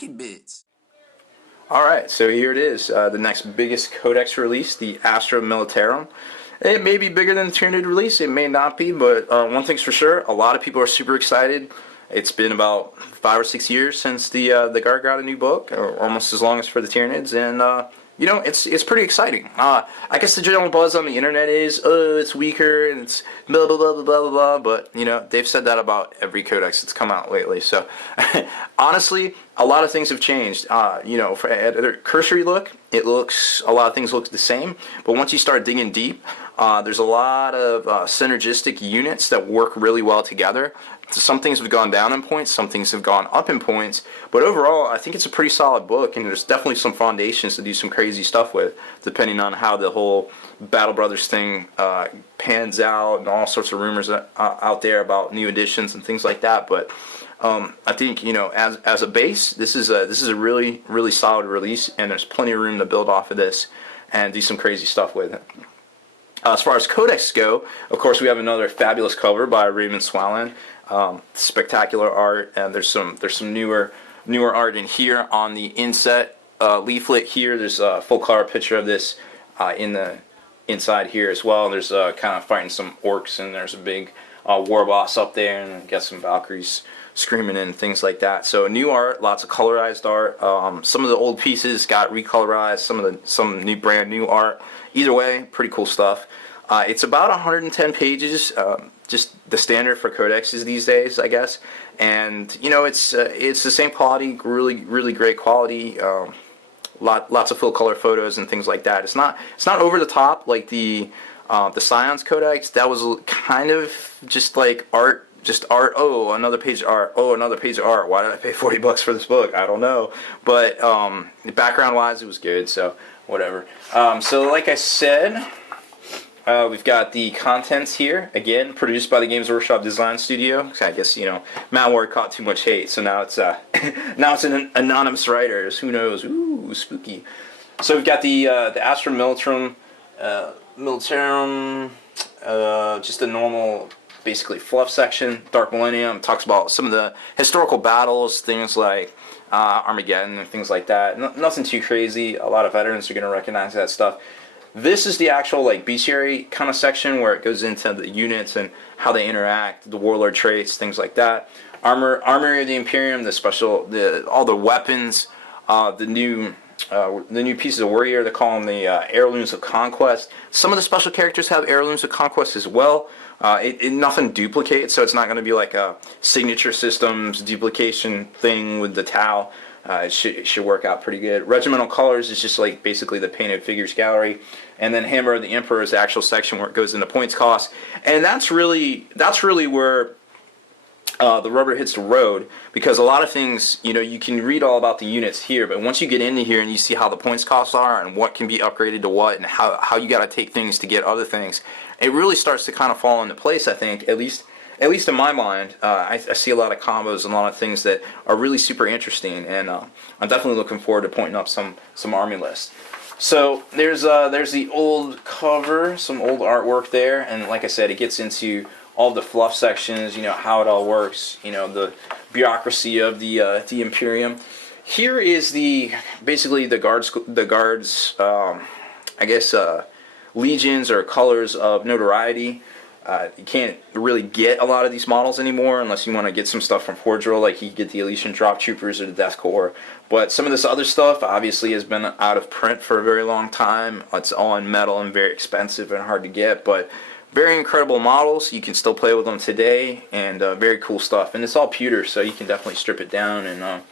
Rocket Bits. Alright, so here it is, the next biggest Codex release, the Astra Militarum. It may be bigger than the Tyranid release, it may not be, but one thing's for sure, a lot of people are super excited. It's been about 5 or 6 years since the Guard got a new book, or almost as long as for the Tyranids, and you know, it's pretty exciting. I guess the general buzz on the internet is, it's weaker, and it's blah blah blah blah blah blah, but, you know, they've said that about every codex that's come out lately, so, honestly, a lot of things have changed. You know, at a cursory look, a lot of things look the same, but once you start digging deep, there's a lot of synergistic units that work really well together. Some things have gone down in points, some things have gone up in points, but overall I think it's a pretty solid book, and there's definitely some foundations to do some crazy stuff with, depending on how the whole Battle Brothers thing pans out, and all sorts of rumors out there about new editions and things like that. But I think, you know, as a base, this is a really solid release, and there's plenty of room to build off of this and do some crazy stuff with it. As far as codex go, of course, we have another fabulous cover by Raymond Swallen. Spectacular art, and there's some newer art in here on the inset leaflet here. There's a full color picture of this in the inside here as well. There's kind of fighting some orcs, and there's a big war boss up there, and got some Valkyries screaming and things like that. So new art, lots of colorized art. Some of the old pieces got recolorized. Some brand new art. Either way, pretty cool stuff. It's about 110 pages, just the standard for codexes these days, I guess. And you know, it's the same quality, really great quality. Lots of full color photos and things like that. It's not over the top like the Scion's Codex. That was kind of just like art. Just art. Oh, another page of art. Oh, another page of art. Why did I pay $40 for this book? I don't know. But background-wise, it was good. So whatever. So like I said, we've got the contents here. Again, produced by the Games Workshop Design Studio. I guess, you know, Matt Ward caught too much hate, so now it's an anonymous writers. Who knows? Ooh, spooky. So we've got the Astra Militarum, just a normal, basically fluff section. Dark Millennium talks about some of the historical battles, things like Armageddon and things like that. Nothing too crazy. A lot of veterans are going to recognize that stuff. This is the actual like bestiary kind of section where it goes into the units and how they interact, the warlord traits, things like that. Armory of the Imperium, all the weapons, the new pieces of warrior. They call them the heirlooms of conquest. Some of the special characters have heirlooms of conquest as well. Nothing duplicates, so it's not going to be like a signature systems duplication thing with the Tau. It should work out pretty good. Regimental colors is just like basically the painted figures gallery, and then Hammer of the Emperor is the actual section where it goes into points cost, and that's really where the rubber hits the road, because a lot of things, you know, you can read all about the units here, but once you get into here and you see how the points costs are and what can be upgraded to what and how you got to take things to get other things, it really starts to kind of fall into place. I think at least in my mind, I see a lot of combos and a lot of things that are really super interesting, and I'm definitely looking forward to pointing up some army lists. So there's the old cover, some old artwork there, and like I said, it gets into all the fluff sections, you know, how it all works, you know, the bureaucracy of the Imperium. Here is basically the guards, I guess, legions or colors of notoriety. You can't really get a lot of these models anymore unless you want to get some stuff from Forge World, like you get the Elysian Drop Troopers or the Death Corps. But some of this other stuff obviously has been out of print for a very long time. It's all in metal and very expensive and hard to get, but very incredible models. You can still play with them today, and very cool stuff. And it's all pewter, so you can definitely strip it down and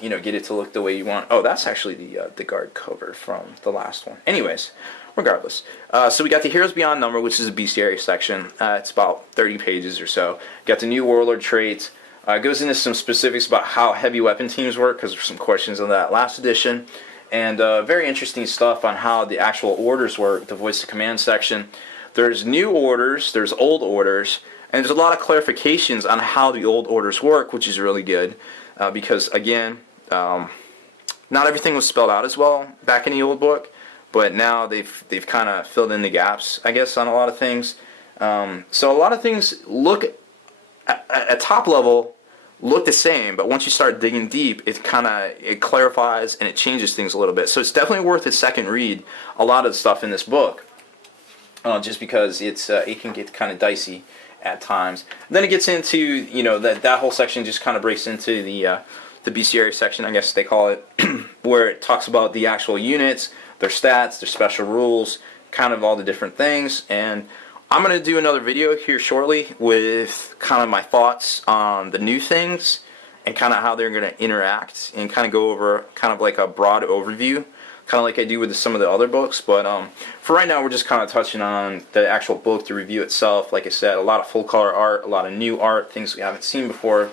you know, get it to look the way you want. Oh, that's actually the guard cover from the last one. Anyways, regardless, so we got the Heroes Beyond Number, which is a bestiary section. It's about 30 pages or so. Got the new warlord traits. It goes into some specifics about how heavy weapon teams work, because there's some questions on that last edition, and very interesting stuff on how the actual orders work. The voice of command section. There's new orders, there's old orders, and there's a lot of clarifications on how the old orders work, which is really good, because again, not everything was spelled out as well back in the old book, but now they've kind of filled in the gaps, I guess, on a lot of things. So a lot of things look at top level look the same, but once you start digging deep, it clarifies and it changes things a little bit. So it's definitely worth a second read. A lot of the stuff in this book, just because it can get kind of dicey at times. And then it gets into, you know, that whole section just kind of breaks into the bestiary section, I guess they call it, where it talks about the actual units, their stats, their special rules, kind of all the different things. And I'm going to do another video here shortly with kind of my thoughts on the new things and kind of how they're going to interact, and kind of go over kind of like a broad overview, kind of like I do with some of the other books. But for right now, we're just kind of touching on the actual book, the review itself. Like I said, a lot of full color art, a lot of new art, things we haven't seen before.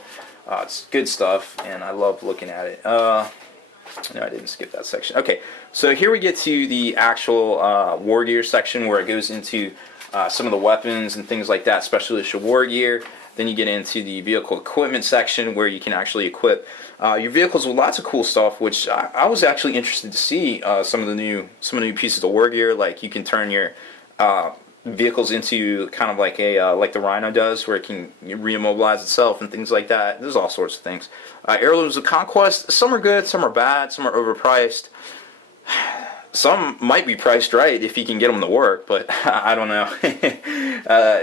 It's good stuff, and I love looking at it. No, I didn't skip that section. Okay, so here we get to the actual war gear section, where it goes into some of the weapons and things like that, specialist war gear. Then you get into the vehicle equipment section, where you can actually equip your vehicles with lots of cool stuff, which I was actually interested to see some of the new pieces of war gear. Like you can turn your vehicles into kind of like a like the Rhino does, where it can reimmobilize itself and things like that. There's all sorts of things. Heirlooms of Conquest, some are good, some are bad, some are overpriced. Some might be priced right if you can get them to work, but I don't know.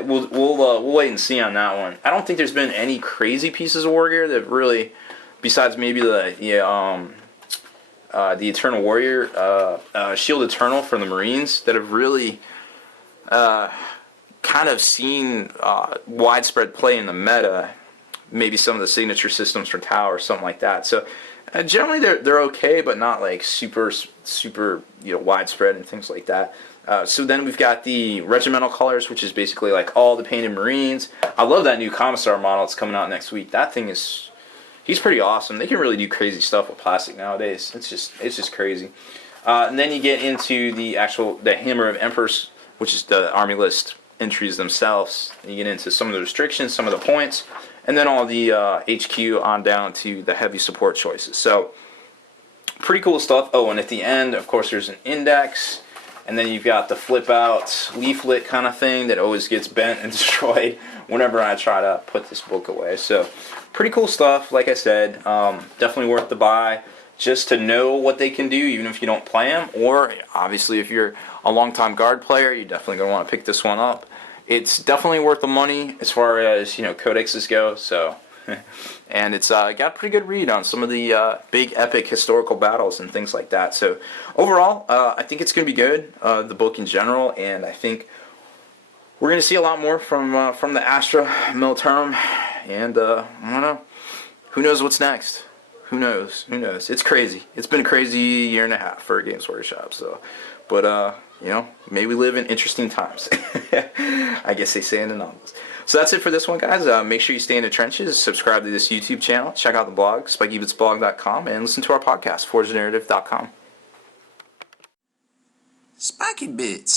We'll wait and see on that one. I don't think there's been any crazy pieces of war gear that really, besides maybe the Eternal Warrior, Shield Eternal from the Marines, that have really kind of seen widespread play in the meta. Maybe some of the signature systems for Tau or something like that. So generally they're okay, but not like super widespread and things like that. So then we've got the regimental colors, which is basically like all the painted Marines. I love that new Commissar model that's coming out next week. That thing he's pretty awesome. They can really do crazy stuff with plastic nowadays. It's just crazy. And then you get into the Hammer of Emperors, which is the army list entries themselves. And you get into some of the restrictions, some of the points, and then all the HQ on down to the heavy support choices. So pretty cool stuff. Oh, and at the end, of course, there's an index, and then you've got the flip out leaflet kind of thing that always gets bent and destroyed whenever I try to put this book away. So pretty cool stuff. Like I said, definitely worth the buy, just to know what they can do, even if you don't play them. Or obviously, if you're a long-time guard player, you're definitely going to want to pick this one up. It's definitely worth the money as far as, you know, codexes go. So, and it's got a pretty good read on some of the big epic historical battles and things like that. So overall, I think it's going to be good, the book in general, and I think we're going to see a lot more from the Astra Militarum. And I don't know, who knows what's next? Who knows? Who knows? It's crazy. It's been a crazy year and a half for Games Workshop. So, but you know, may we live in interesting times. I guess they say in the novels. So that's it for this one, guys. Make sure you stay in the trenches, subscribe to this YouTube channel, check out the blog, spikybitsblog.com, and listen to our podcast, forgenarrative.com. Spiky Bits.